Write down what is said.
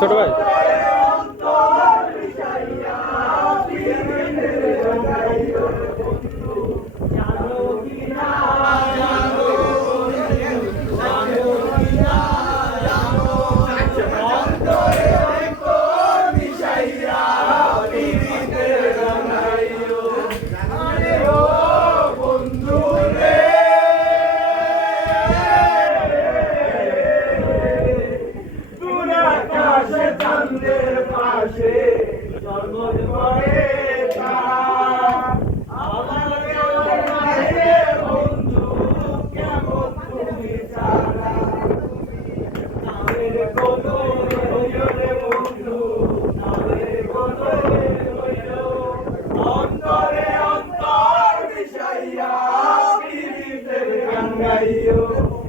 ছোট ভাই caiu.